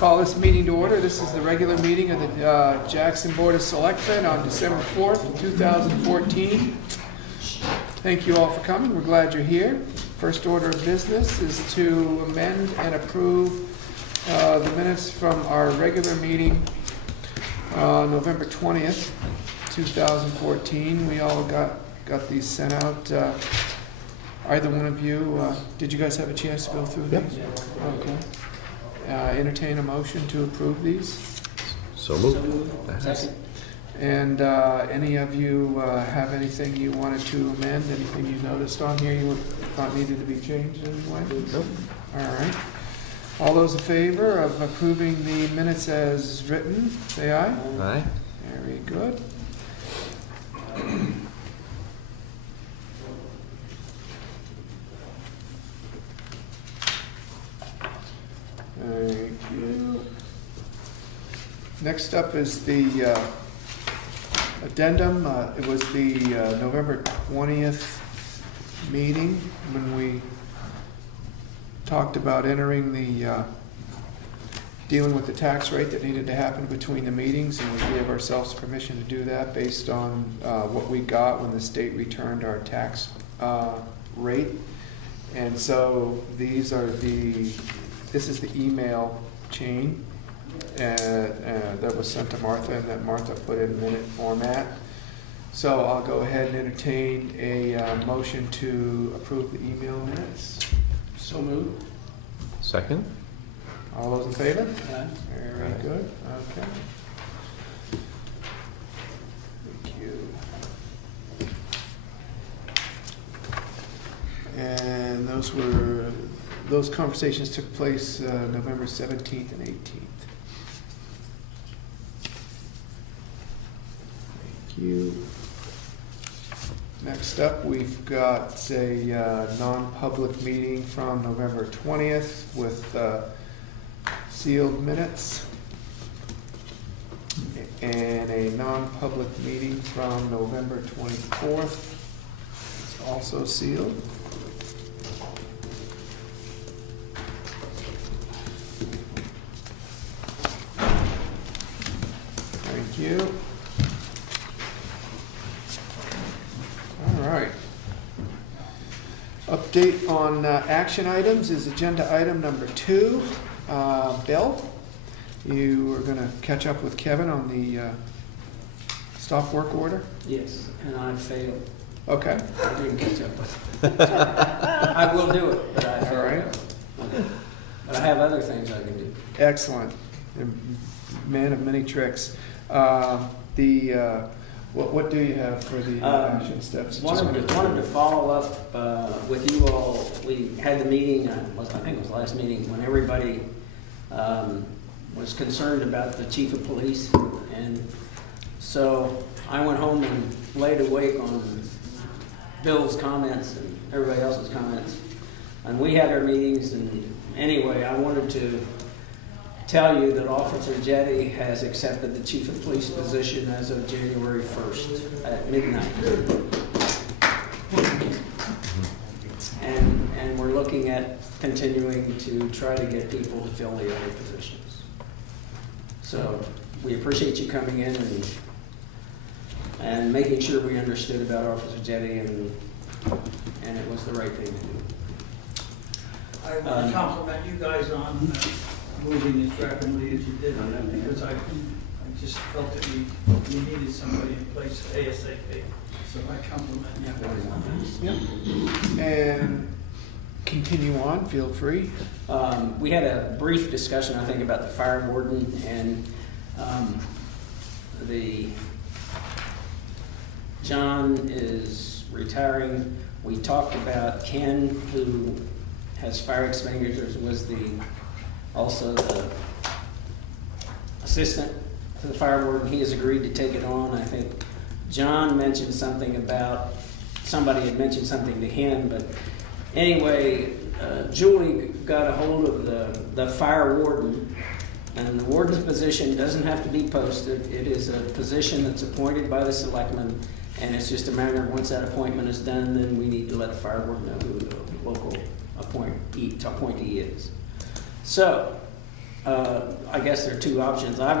Call this meeting to order. This is the regular meeting of the Jackson Board of Selectmen on December 4th, 2014. Thank you all for coming. We're glad you're here. First order of business is to amend and approve the minutes from our regular meeting November 20th, 2014. We all got these sent out. Either one of you, did you guys have a chance to go through these? Okay. Entertain a motion to approve these. So moved. Second. And any of you have anything you wanted to amend? Anything you noticed on here you thought needed to be changed in any way? Nope. All right. All those in favor of approving the minutes as written, say aye. Aye. Very good. Thank you. Next up is the addendum. It was the November 20th meeting when we talked about entering the dealing with the tax rate that needed to happen between the meetings, and we gave ourselves permission to do that based on what we got when the state returned our tax rate. And so these are this is the email chain that was sent to Martha and that Martha put in minute format. So I'll go ahead and entertain a motion to approve the email minutes. So moved. Second? All those in favor? Aye. Very good. Okay. Thank you. And those conversations took place November 17th and 18th. Thank you. Next up, we've got a non-public meeting from November 20th with sealed minutes, and a non-public meeting from November 24th. It's also sealed. Thank you. All right. Update on action items is agenda item number 2. Bill, you are going to catch up with Kevin on the stop work order? Yes, and I failed. Okay. I didn't catch up with it. I will do it, but I failed. All right. But I have other things I can do. Excellent. Man of many tricks. What do you have for the action steps? Wanted to follow up with you all. We had the meeting, I think it was last meeting, when everybody was concerned about the chief of police. And so I went home and laid awake on Bill's comments and everybody else's comments. And we had our meetings, and anyway, I wanted to tell you that Officer Jetty has accepted the chief of police position as of January 1st at midnight. And we're looking at continuing to try to get people to fill the other positions. So we appreciate you coming in and making sure we understood about Officer Jetty, and it was the right thing to do. I want to compliment you guys on moving as rapidly as you did on that, because I just felt that we needed somebody in place ASAP. So I compliment you. Yep. And continue on, feel free. We had a brief discussion, I think, about the fire warden, and John is retiring. We talked about Ken, who has fire extinguishers, was also the assistant to the fire warden. He has agreed to take it on. I think John mentioned something about, somebody had mentioned something to him, but anyway, Julie got a hold of the fire warden, and the warden's position doesn't have to be posted. It is a position that's appointed by the selectmen, and it's just a matter of once that appointment is done, then we need to let the fire warden know who the local appointee is. So I guess there are two options. I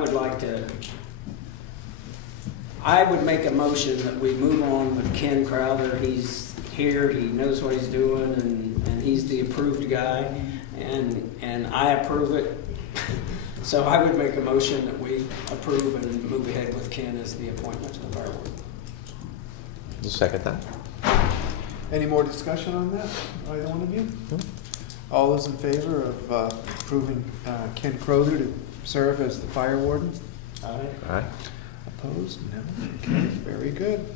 would make a motion that we move on with Ken Crowther. He's here, he knows what he's doing, and he's the approved guy, and I approve it. So I would make a motion that we approve and move ahead with Ken as the appointment to the fire board. I'll second that. Any more discussion on that, either one of you? All those in favor of approving Ken Crowther to serve as the fire warden? All right. Aye. Opposed? No. Okay, very good.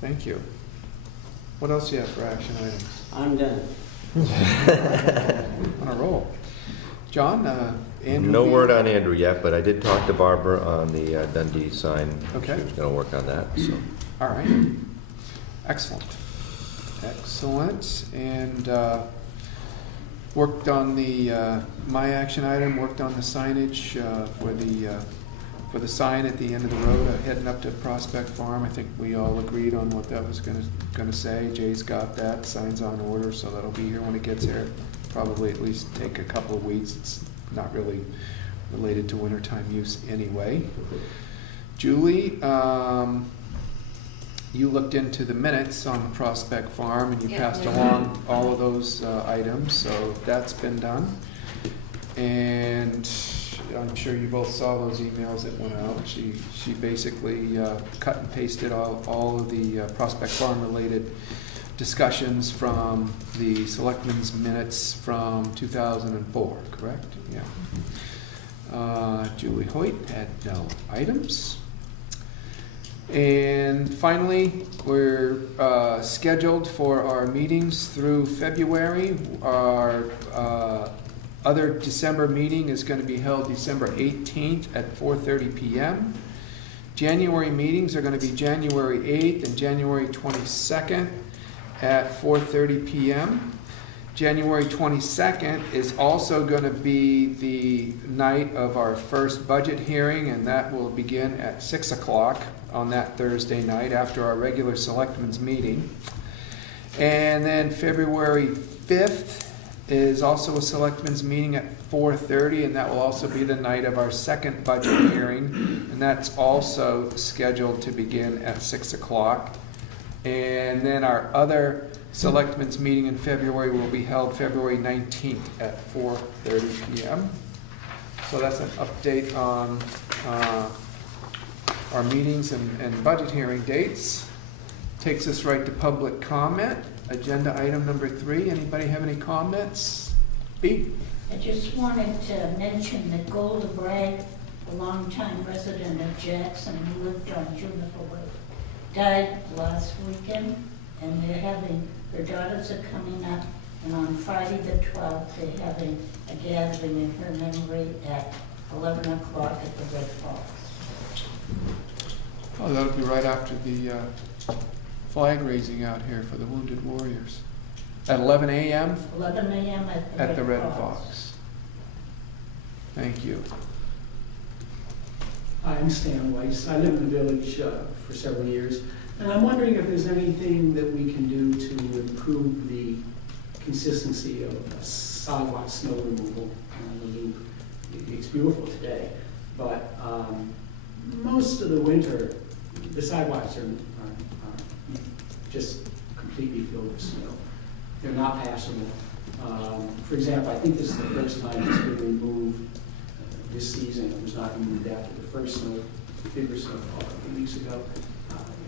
Thank you. What else do you have for action items? I'm done. On a roll. John, Andrew? No word on Andrew yet, but I did talk to Barbara on the Dundee sign. Okay. She was gonna work on that, so. All right. Excellent. Excellent. And worked on my action item, worked on the signage for the sign at the end of the road heading up to Prospect Farm. I think we all agreed on what that was gonna say. Jay's got that. Sign's on order, so that'll be here when it gets here. Probably at least take a couple of weeks. It's not really related to wintertime use anyway. Julie, you looked into the minutes on the Prospect Farm and you passed along all of those items, so that's been done. And I'm sure you both saw those emails that went out. She basically cut and pasted all of the Prospect Farm related discussions from the Selectmen's minutes from 2004, correct? Yeah. Julie Hoyt had no items. And finally, we're scheduled for our meetings through February. Our other December meeting is going to be held December 18th at 4:30 p.m. January meetings are going to be January 8th and January 22nd at 4:30 p.m. January 22nd is also going to be the night of our first budget hearing, and that will begin at 6 o'clock on that Thursday night after our regular selectmen's meeting. And then February 5th is also a selectmen's meeting at 4:30, and that will also be the night of our second budget hearing, and that's also scheduled to begin at 6 o'clock. And then our other selectmen's meeting in February will be held February 19th at 4:30 p.m. So that's an update on our meetings and budget hearing dates. Takes us right to public comment. Agenda item number 3. Anybody have any comments? B? I just wanted to mention that Golda Bragg, a longtime resident of Jackson who lived on Juniper Way, died last weekend, and her daughters are coming up, and on Friday the 12th, they're having a gathering in her memory at 11 o'clock at the Red Fox. Oh, that'll be right after the flag raising out here for the Wounded Warriors. At 11 a.m.? 11 a.m. At the Red Fox. Thank you. Hi, I'm Stan Weiss. I live in the village for several years, and I'm wondering if there's anything that we can do to improve the consistency of sidewalk snow removal on the loop. It's beautiful today, but most of the winter, the sidewalks are just completely filled with snow. They're not passable. For example, I think this is the first time it's been removed this season. It was not removed after the first bigger snowfall a few weeks ago.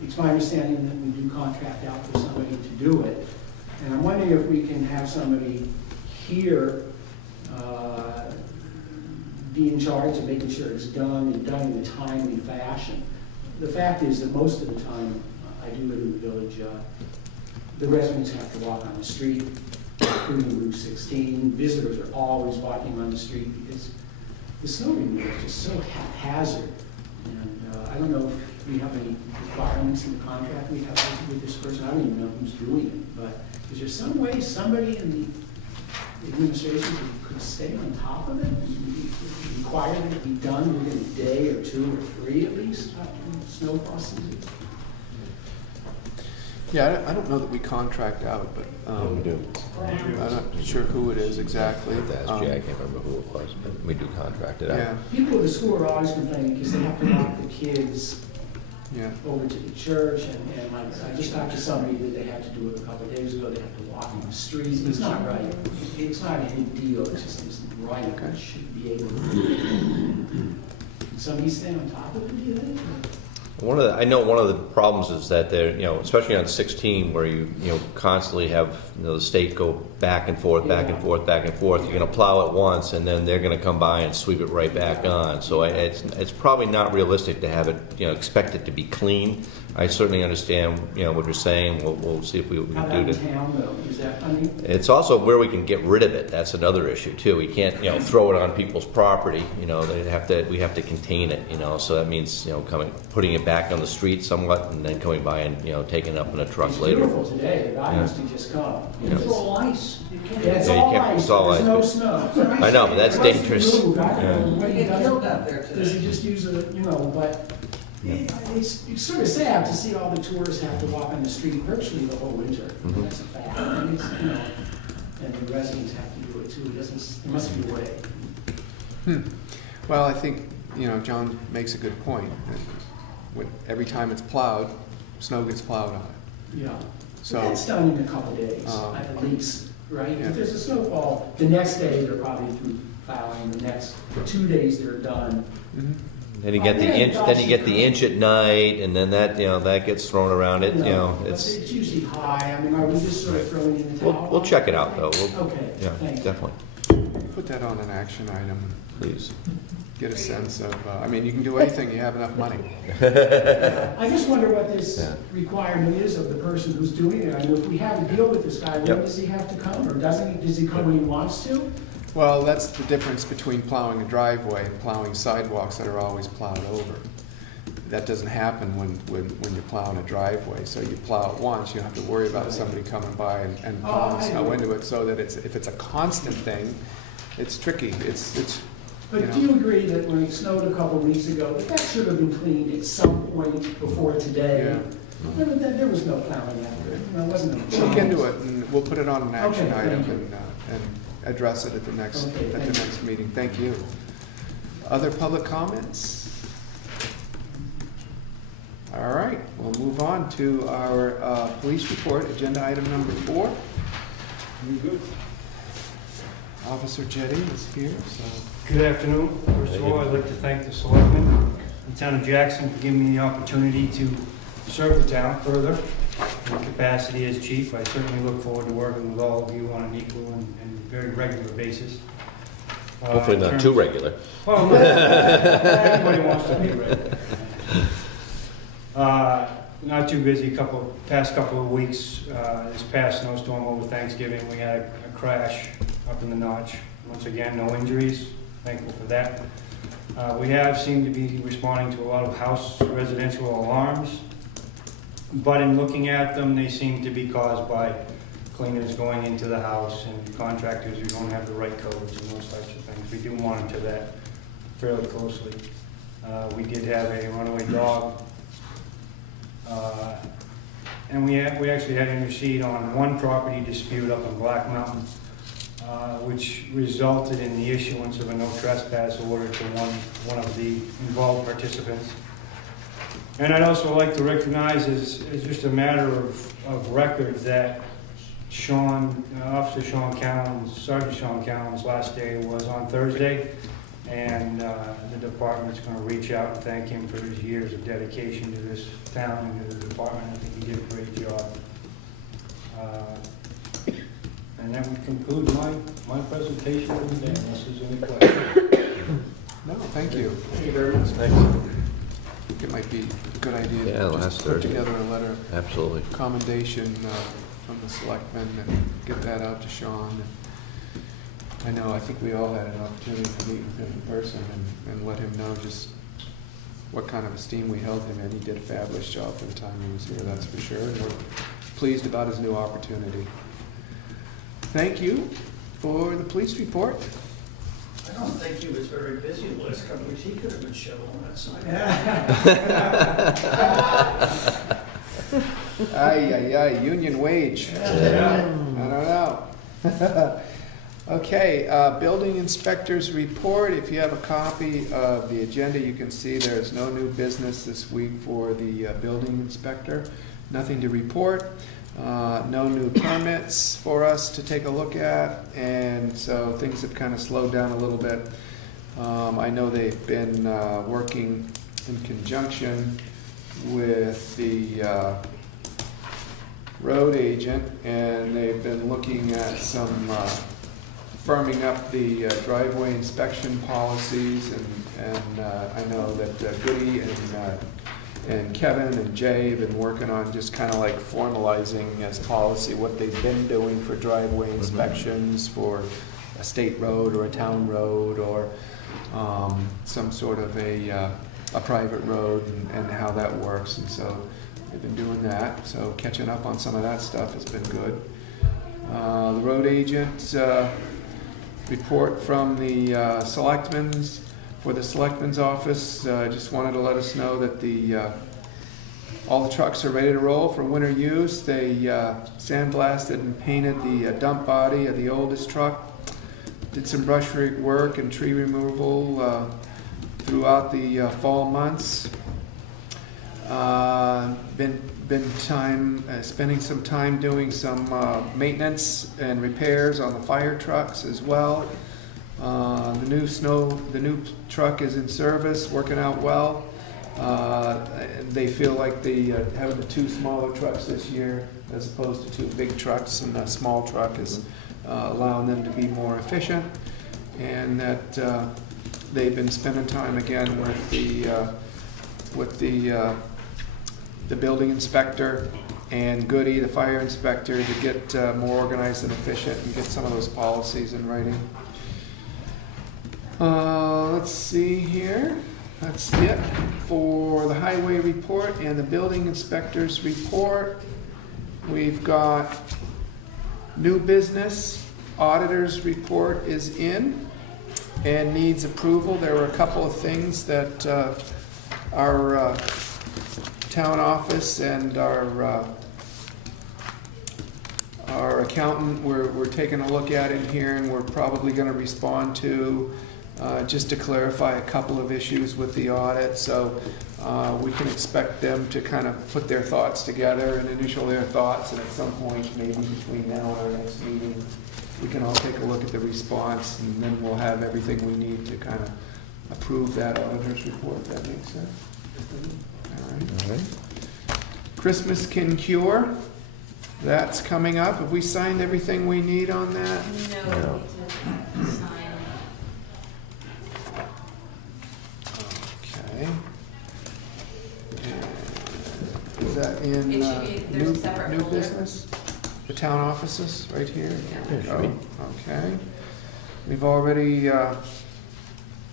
It's my understanding that we do contract out for somebody to do it. And I'm wondering if we can have somebody here be in charge of making sure it's done and done in a timely fashion. The fact is that most of the time I do live in the village, the residents have to walk on the street, including Route 16. Visitors are always walking on the street because the snow removal is just so haphazard. And I don't know if we have any requirements in the contract we have with this person. I don't even know who's doing it. But is there some way somebody in the administration could stay on top of it and require that it be done within a day or 2 or 3 at least in the snowfall season? Yeah, I don't know that we contract out, but We do. I'm not sure who it is exactly. That's Um, I can't remember who it was, but we do contract it out. Yeah, People at the school are always complaining because they have to walk the kids yeah. over to the church, and like, I just talked to somebody that they had to do it a couple of days ago, they have to walk on the street. It's not right. It's not a big deal, it just isn't right. Okay. It should be able to do it. Can somebody stand on top of it, do you think? I know one of the problems is that they're, especially on 16, where you constantly have, the state go back and forth, back and forth, back and forth. You're going to plow it once, and then they're going to come by and sweep it right back on. So it's probably not realistic to have it, expect it to be clean. I certainly understand, what you're saying. We'll see if we How can about do in it. town, though? Is that, I mean, It's also where we can get rid of it. That's another issue too. We can't, throw it on people's property. We have to contain it. So that means, putting it back on the street somewhat, and then coming by and taking it up in a truck it's later. beautiful today, the guy must have just come. It's all ice. You can't. Yeah, it's Yeah, you all can't- ice, it's all there's ice, no but- snow. I know, but that's It must be dangerous. moved. I don't know Yeah. what You he get does. killed out there Does he today. just use but it's sort of sad to see all the tourists have to walk on the street virtually the whole winter. Mhm. That's a fact. And it's, and the residents have to do it too. There must be a way. Well, I think, John makes a good point. Every time it's plowed, snow gets plowed on it. Yeah. So- But that's done in a couple days, at least, right? Yeah. If there's a snowfall, the next day they're probably through plowing, the next 2 days they're done. Mhm. Then you get the inch at night, and then that that gets thrown around. It But it's. it's usually high. I mean, are we just sort of throwing in the towel? We'll check it out though. Okay, Yeah, thanks. definitely. Put that on an action item, Please. get a sense of, you can do anything, you have enough money. I just wonder what this Yeah. requirement is of the person who's doing it. I mean, if we have a deal with this guy, when Yep. does he have to come, or doesn't he, does he come when he wants to? Well, that's the difference between plowing a driveway and plowing sidewalks that are always plowed over. That doesn't happen when you're plowing a driveway. So you plow it once, you don't have to worry about somebody coming by and plowing I snow agree. into it. So that if it's a constant thing, it's tricky. It's But do you agree that when it snowed a couple of weeks ago, that should have been cleaned at some point before today? Yeah. There was no plowing after it, there wasn't no. Look into it, and we'll put it on an action Okay, item thank you. and address it at the next, Okay, at the thank you. next meeting. Thank you. Other public comments? All right, we'll move on to our police report, agenda item number 4. Officer Jetty is here, so. Good afternoon. First of all, I'd like to thank the selectmen, the town of Jackson, for giving me the opportunity to serve the town further in capacity as chief. I certainly look forward to working with all of you on an equal and very regular basis. Hopefully In not terms- too regular. Well, no, everybody wants to be regular. Not too busy. Past couple of weeks. This past snowstorm over Thanksgiving, we had a crash up in the Notch. Once again, no injuries. Thankful for that. We have seemed to be responding to a lot of house residential alarms, but in looking at them, they seem to be caused by cleaners going into the house and contractors who don't have the right codes and those types of things. We do monitor that fairly closely. We did have a runaway dog, and we actually had to intercede on one property dispute up in Black Mountain, which resulted in the issuance of a no trespass order to one of the involved participants. And I'd also like to recognize as just a matter of record that Officer Sean Callens, Sergeant Sean Callens' last day was on Thursday, and the department's going to reach out and thank him for his years of dedication to this town and to the department. I think he did a great job. And that would conclude my presentation for the day, unless there's any questions. No, thank you. Thank you very much. Thanks. I think it might be a good idea Yeah, to last just put Thursday. together a letter of Absolutely. commendation from the selectmen and get that out to Sean. I know, I think we all had an opportunity to meet with him in person and let him know just what kind of esteem we held him in. He did a fabulous job for the time he was here, that's for sure. And we're pleased about his new opportunity. Thank you for the police report. I don't think he was very busy the last couple of weeks. He could have been shoveling that side. Union wage. I don't know. Okay, building inspector's report. If you have a copy of the agenda, you can see there's no new business this week for the building inspector. Nothing to report. No new permits for us to take a look at, and so things have kind of slowed down a little bit. I know they've been working in conjunction with the road agent, and they've been looking at some firming up the driveway inspection policies, and I know that Goody and Kevin and Jay have been working on just kind of like formalizing as policy what they've been doing for driveway inspections for a state road or a town road or some sort of a private road, and how that works. And so they've been doing that, so catching up on some of that stuff has been good. The road agent report from the selectmen's, for the selectmen's office, just wanted to let us know that all the trucks are ready to roll for winter use. They sandblasted and painted the dump body of the oldest truck, did some brush work and tree removal throughout the fall months. Been spending some time doing some maintenance and repairs on the fire trucks as well. The new truck is in service, working out well. They feel like having the two smaller trucks this year as opposed to two big trucks, and the small truck is allowing them to be more efficient, and that they've been spending time again with the building inspector and Goody, the fire inspector, to get more organized and efficient and get some of those policies in writing. Let's see here. That's it for the highway report and the building inspector's report. We've got new business. Auditor's report is in and needs approval. There were a couple of things that our town office and our accountant we're taking a look at in here, and we're probably going to respond to just to clarify a couple of issues with the audit. So we can expect them to kind of put their thoughts together and initial their thoughts, and at some point, maybe between now and our next meeting, we can all take a look at the response, and then we'll have everything we need to kind of approve that auditor's report, if that makes sense. All right. Christmas Can Cure, that's coming up. Have we signed everything we need on that? No, we need to sign. Okay. And is that in It should be, there's a separate new folder. business? The town offices, right here? Yeah. Oh, okay. We've already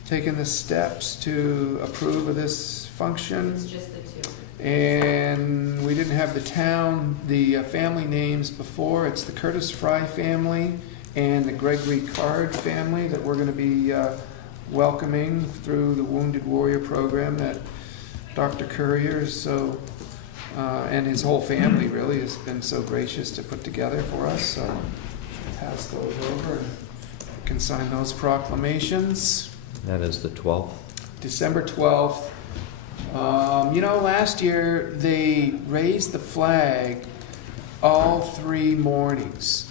taken the steps to approve of this function. It's just the two. And we didn't have the family names before. It's the Curtis Fry family and the Gregory Card family that we're going to be welcoming through the Wounded Warrior program that Dr. Courier is so, and his whole family really has been so gracious to put together for us. So I'll pass those over and you can sign those proclamations. That is the 12th. December 12th. Last year they raised the flag all 3 mornings.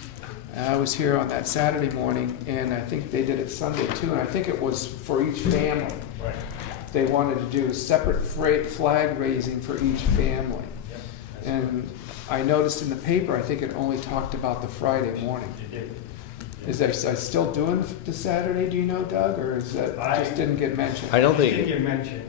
I was here on that Saturday morning, and I think they did it Sunday too, and I think it was for each family. Right. They wanted to do a separate flag raising for each family. Yep. And I noticed in the paper, I think it only talked about the Friday morning. You did. Is that still doing the Saturday, do you know, Doug, or is that just didn't get mentioned? I don't It think, did get mentioned,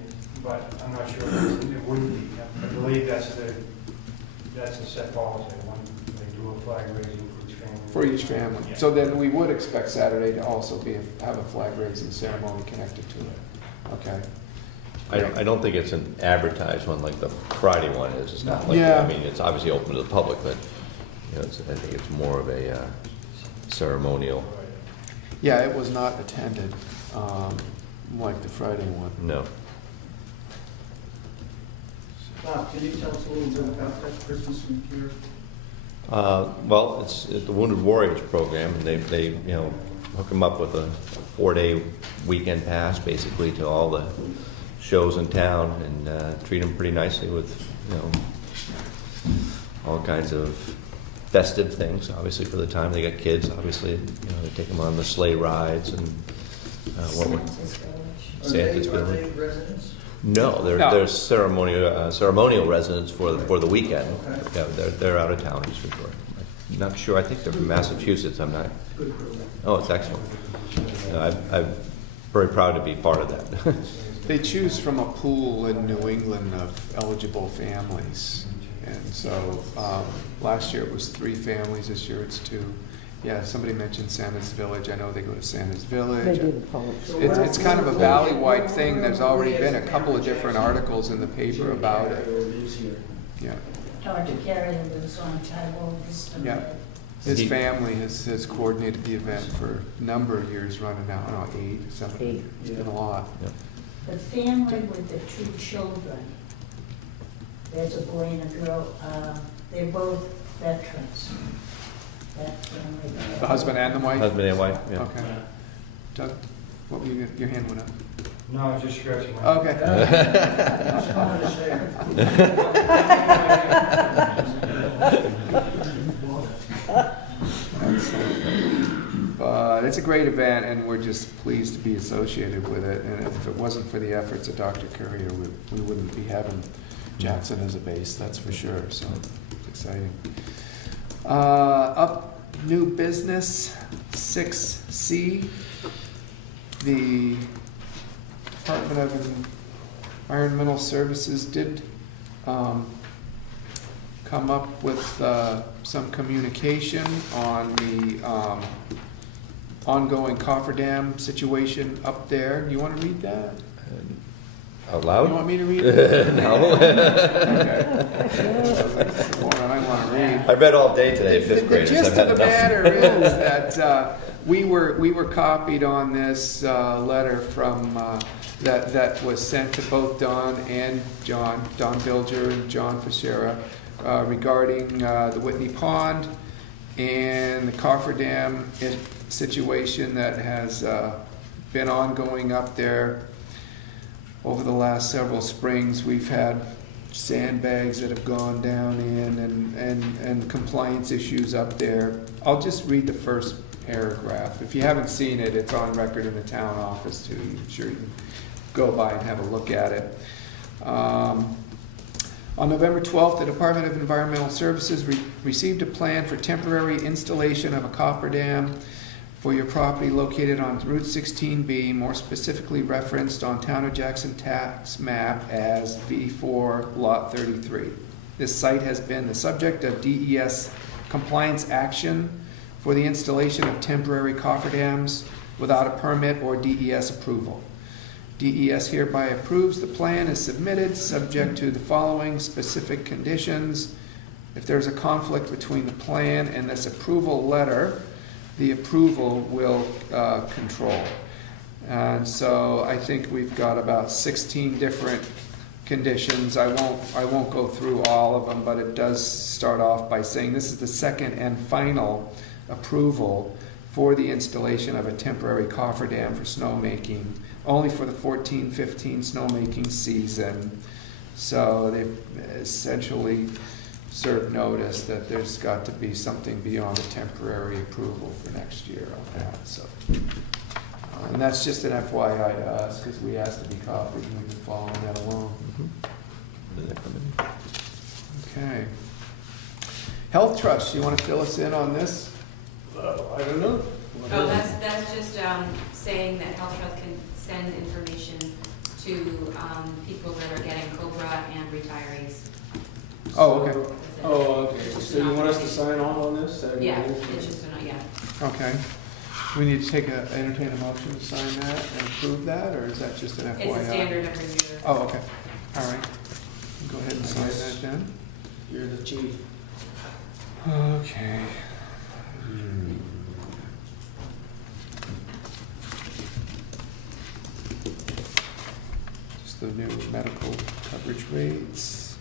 but I'm not sure it would be. I believe that's a set policy, when they do a flag raising for each family. For each family. Yeah. So then we would expect Saturday to also have a flag raising ceremony connected to it. Okay. I don't think it's an advertised one like the Friday one is. It's not like, Yeah. I mean, it's obviously open to the public, but, I think it's more of a ceremonial. Yeah, it was not attended, like the Friday one. No. Bob, can you tell us a little bit about that Christmas and Cure? Well, it's the Wounded Warriors program, and they hook them up with a 4-day weekend pass, basically, to all the shows in town, and treat them pretty nicely with, all kinds of festive things, obviously, for the time. They got kids, obviously, they take them on the sleigh rides and Santa's Village. Santa's Are Village. they residents? No, they're No. ceremonial residents for the weekend. Okay. Yeah, they're out of town, just before. I'm not sure. I think they're from Massachusetts. I'm not. Good program. Oh, it's excellent. I'm very proud to be part of that. They choose from a pool in New England of eligible families. And so, last year it was 3 families, this year it's 2. Yeah, somebody mentioned Santa's Village. I know they go to Santa's Village. It's kind of a valley-wide thing. There's already been a couple of different articles in the paper about it. Lives here. Yeah. Dr. Carrier lives on Tyrol Vista. Yeah. His family has coordinated the event for a number of years running now. I don't know, 8, 7. It's been a lot. The family with the 2 children, there's a boy and a girl, they're both veterans. That family. The husband and the wife? Husband and wife. Yeah. Okay. Doug, what were your hand went up? No, I was just scratching my. Okay. Just wanted to But it's a great event, and we're just pleased to be associated with it. And if it wasn't for the efforts of Dr. Courier, we wouldn't be having Jackson as a base, that's for sure. So it's exciting. Up new business, 6C. The Department of Environmental Services did come up with some communication on the ongoing cofferdam situation up there. You want to read that? Out You loud? want me to read it? No. Okay. That's the one I want to read. I read all day today, The 5th graders. gist I've had of the enough. matter is that we were copied on this letter from that was sent to both Don and John, Don Bilger and John Fischera, regarding the Whitney Pond and the cofferdam situation that has been ongoing up there over the last several springs. We've had sandbags that have gone down in and compliance issues up there. I'll just read the first paragraph. If you haven't seen it, it's on record in the town office too. I'm sure you can go by and have a look at it. On November 12th, the Department of Environmental Services received a plan for temporary installation of a cofferdam for your property located on Route 16B, more specifically referenced on Town of Jackson tax map as V4 Lot 33. This site has been the subject of DES compliance action for the installation of temporary cofferdams without a permit or DES approval. DES hereby approves the plan as submitted, subject to the following specific conditions. If there's a conflict between the plan and this approval letter, the approval will control. And so I think we've got about 16 different conditions. I won't go through all of them, but it does start off by saying this is the second and final approval for the installation of a temporary cofferdam for snowmaking, only for the 14-15 snowmaking season. So they've essentially served notice that there's got to be something beyond a temporary approval for next year on that. So, and that's just an FYI to us because we asked to be copied and we've been following that along. Okay. Health Trust, you want to fill us in on this? I don't know. Oh, that's just saying that Health Trust can send information to people that are getting COBRA and retirees. Oh, okay. Oh, okay. So you want us to sign off on this? Yeah, it's just, yeah. Okay. We need to entertain a motion to sign that and approve that, or is that just an FYI? It's a standard every year. Oh, okay. All right. Go ahead and sign that then. You're the chief. Okay. Just the new medical coverage rates.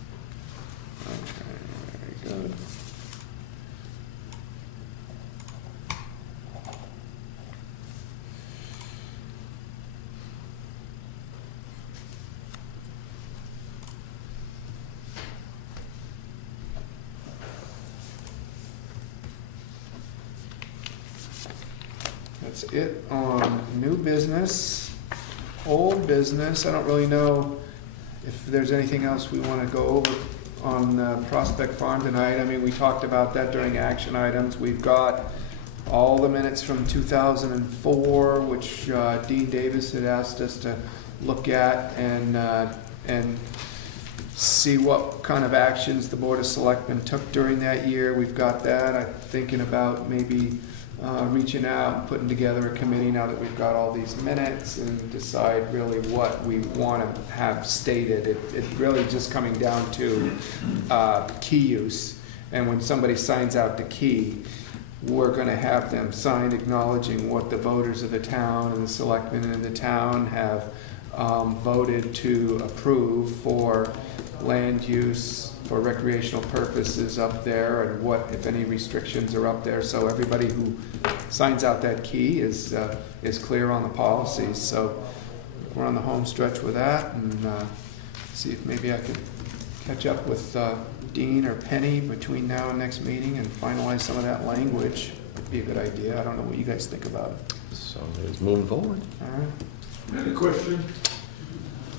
That's it on new business. Old business, I don't really know if there's anything else we want to go over on Prospect Farm tonight. I mean, we talked about that during action items. We've got all the minutes from 2004, which Dean Davis had asked us to look at and see what kind of actions the Board of Selectmen took during that year. We've got that. I'm thinking about maybe reaching out and putting together a committee now that we've got all these minutes and decide really what we want to have stated. It really just coming down to key use. And when somebody signs out the key, we're going to have them sign acknowledging what the voters of the town and the selectmen in the town have voted to approve for land use for recreational purposes up there, and what, if any, restrictions are up there. So everybody who signs out that key is clear on the policies. So we're on the home stretch with that, and see if maybe I could catch up with Dean or Penny between now and next meeting and finalize some of that language. Would be a good idea. I don't know what you guys think about it. So it's moving forward. All right. I had a question.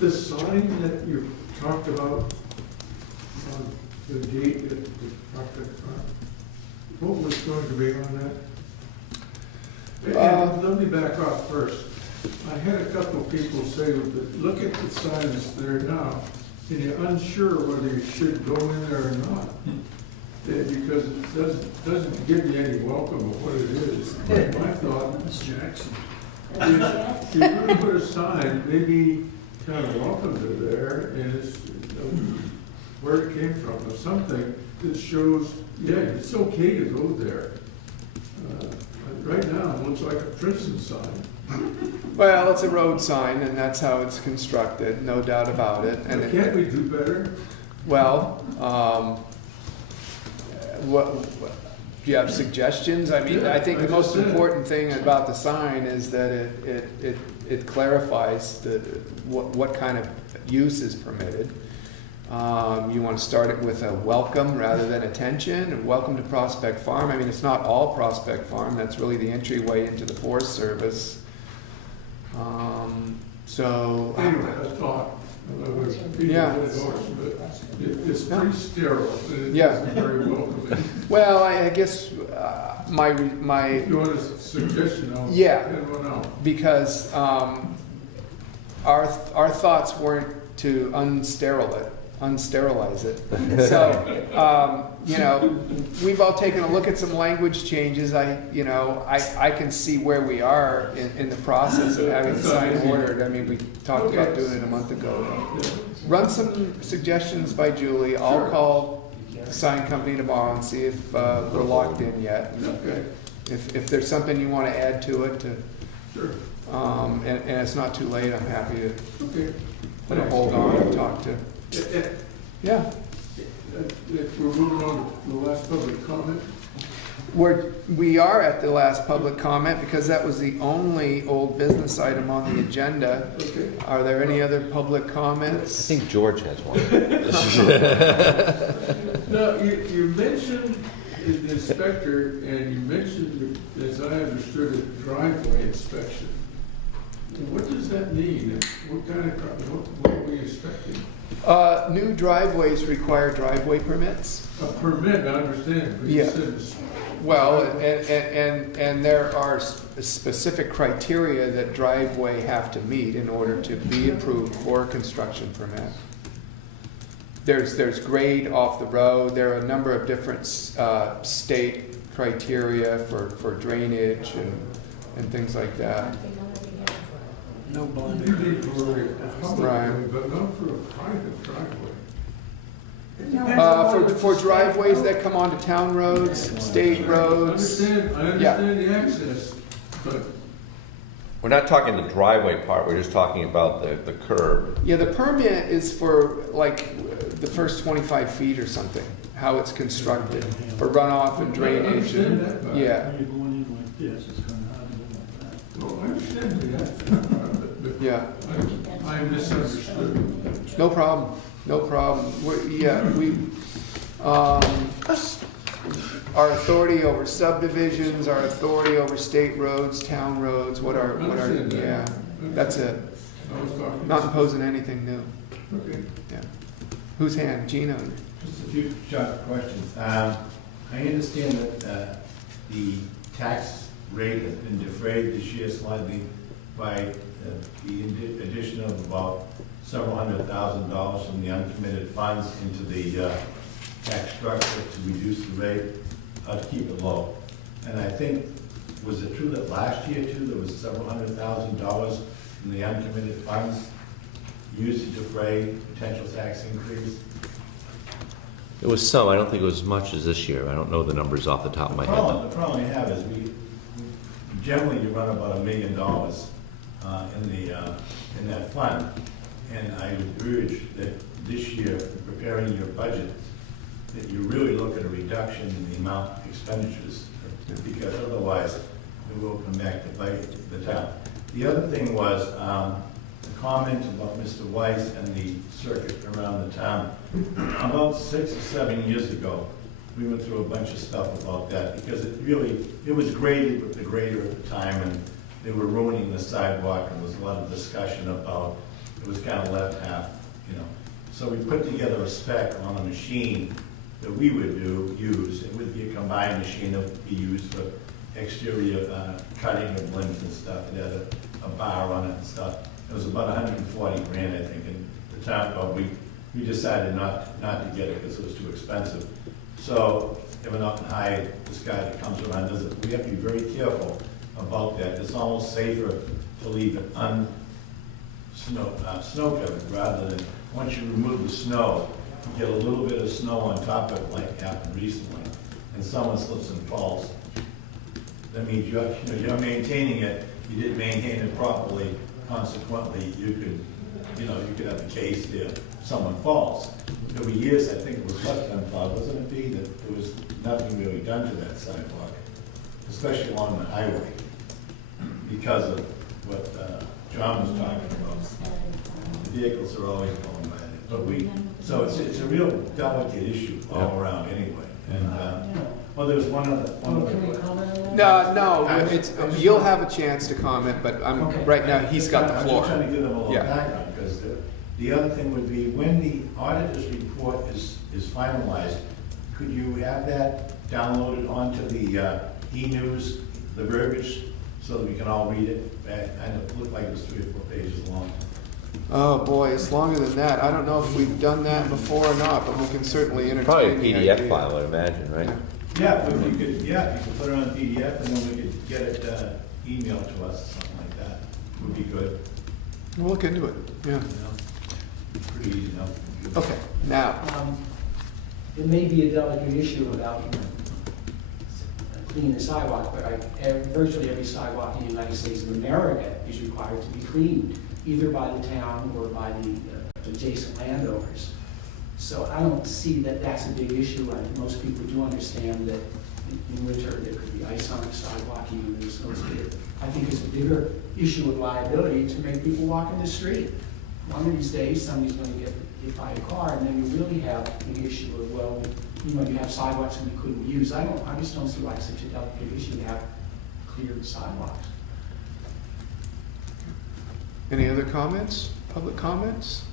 The sign that you talked about on the gate at the Prospect Farm, what was going to be on that? And let me back off first. I had a couple of people say, look at the sign that's there now, and you're unsure whether you should go in there or not. Because it doesn't give you any welcome of what it is. My thought, Mr. Jackson. if you're going to put a sign, maybe kind of welcome to there, and it's where it came from, or something that shows, yeah, it's okay to go there. Right now, it looks like a prison sign. Well, it's a road sign, and that's how it's constructed, no doubt about it. And Can't we do better? well, what do you have suggestions? I mean, Yeah, I think I the most just said. important thing about the sign is that it clarifies what kind of use is permitted. You want to start it with a welcome rather than attention, and welcome to Prospect Farm. I mean, it's not all Prospect Farm, that's really the entryway into the Forest Service. So, Anyway, I thought, Yeah. it's pretty sterile, and it Yeah. isn't very welcoming. well, I guess my If you want a suggestion, I'll Yeah. get one out. because our thoughts weren't to unsterilize it. So, you know, we've all taken a look at some language changes. I can see where we are in the process of having the sign ordered. I mean, we talked about doing it a month ago. Run some suggestions by Julie. I'll call the sign company tomorrow and see if we're locked in yet. Okay, If there's something you want to add to it, sure, and it's not too late, I'm happy to okay. put a hold on and talk to. Yeah, If we're moving on to the last public comment, we are at the last public comment because that was the only old business item on the agenda. okay. Are there any other public I comments? think George has one. Now, you mentioned the inspector, and you mentioned, as I understood it, driveway inspection. What does that mean? What kind of, what are we inspecting? New driveways require driveway permits. A permit, I understand, but you Yeah. said it's. Well, and there are specific criteria that driveway have to meet in order to be approved for a construction permit. There's grade off the road. There are a number of different state criteria for drainage and things like that. No bond. Usually for a public Right. way, but not for a private driveway. For driveways that come onto town roads, state I roads. understand the access, but We're not talking the driveway part, we're just talking about the curb. Yeah, the permit is for like the first 25 feet or something, how it's constructed, for runoff and I drainage. understand that, but. Yeah, You're going in like this, it's kind of hard to go like that. Well, I understand the access, but yeah, I misunderstood. no problem, no problem. our authority over subdivisions, our authority over state roads, town roads, what are, Understand that. yeah, that's it. I was talking. Not imposing anything new, Okay. yeah. Whose hand, Gina? Just a few short questions. I understand that the tax rate has been defrayed this year slightly by the addition of about several $100,000 from the uncommitted funds into the tax structure to reduce the rate, to keep it low. And I think, was it true that last year too, there was several $100,000 from the uncommitted funds used to defray potential tax increase? It was some, I don't think it was as much as this year. I don't know the numbers off the top of my head. The problem we have is generally you run about $1 million in that fund. And I would urge that this year, in preparing your budget, that you really look at a reduction in the amount of expenditures, because otherwise it will come back to bite the town. The other thing was a comment about Mr. Weiss and the circuit around the town. About 6 or 7 years ago, we went through a bunch of stuff about that, because it was graded with the grader at the time, and they were ruining the sidewalk, and there was a lot of discussion about, it was kind of left half, you know. So we put together a spec on a machine that we would use. It would be a combined machine that would be used for exterior cutting of limbs and stuff. It had a bar on it and stuff. It was about 140 grand, I think, and the town, we decided not to get it because it was too expensive. So they went up and hired this guy that comes around and does it. We have to be very careful about that. It's almost safer to leave it snow covered rather than, once you remove the snow, you get a little bit of snow on top of it, like happened recently, and someone slips and falls. That means you're maintaining it, you didn't maintain it properly, consequently, you could have a case there, someone falls. There were years, I think it was left unplowed, wasn't it, B, that there was nothing really done to that sidewalk, especially along the highway, because of what John was talking about. The vehicles are always going by it, so it's a real delicate issue all around anyway. And, well, there's one other. Can we comment on that? No, it's, you'll have a chance to comment, but right now, he's got the floor. I'm just trying to give them a little Yeah. background, because the other thing would be, when the auditor's report is finalized, could you have that downloaded onto the e-news, the verbiage, so that we can all read it? And it looked like it was 3 or 4 pages long. Oh, boy, it's longer than that. I don't know if we've done that before or not, but we can certainly entertain Probably a the PDF idea. file, I imagine, right? Yeah, but you could put it on PDF, and then we could get it emailed to us, something like that. Would be good, We'll look into it, yeah. you know? Pretty easy enough. Okay, now, It may be a delicate issue about, cleaning the sidewalk, but virtually every sidewalk in the United States of America is required to be cleaned, either by the town or by the adjacent landowners. So I don't see that that's a big issue. I think most people do understand that in winter there could be ice on the sidewalk, even when the snow's clear. I think it's a bigger issue of liability to make people walk in the street. One of these days, somebody's going to get hit by a car, and then you really have an issue of, well, you have sidewalks that we couldn't use. I just don't see why it's such a delicate issue to have cleared sidewalks. any other comments, public comments?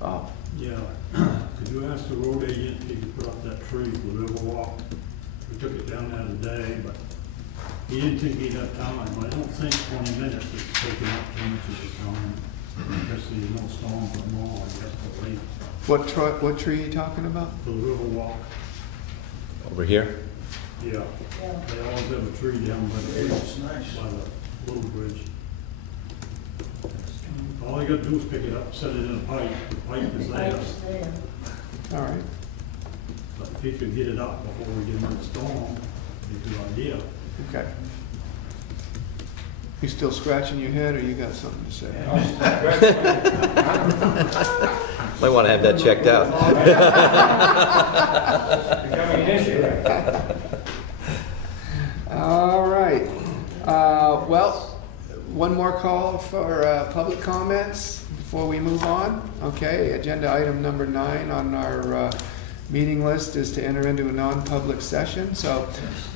Bob? Yeah, could you ask the road agent if he could put up that tree for the Riverwalk? We took it down there today, but he didn't think he'd have time. I don't think 20 minutes is taking up too much of his time. Especially no storm for more, I guess, but late What tree are you talking about? for the Riverwalk. Over here? Yeah, Yeah. they always have a tree down by the bridge, by the little bridge. All you gotta do is pick it up, set it in a pipe, the pipe is there. Pipes there. All right, But if he could get it up before we get into the storm, it'd be a good idea. okay. You still scratching your head, or you got something to say? Might want to have that checked out. Becoming an issue. All right. Well, one more call for public comments before we move on. Okay, agenda item number 9 on our meeting list is to enter into a non-public session, so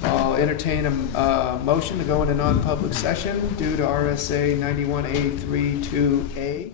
I'll entertain a motion to go into non-public session due to RSA 91A32A.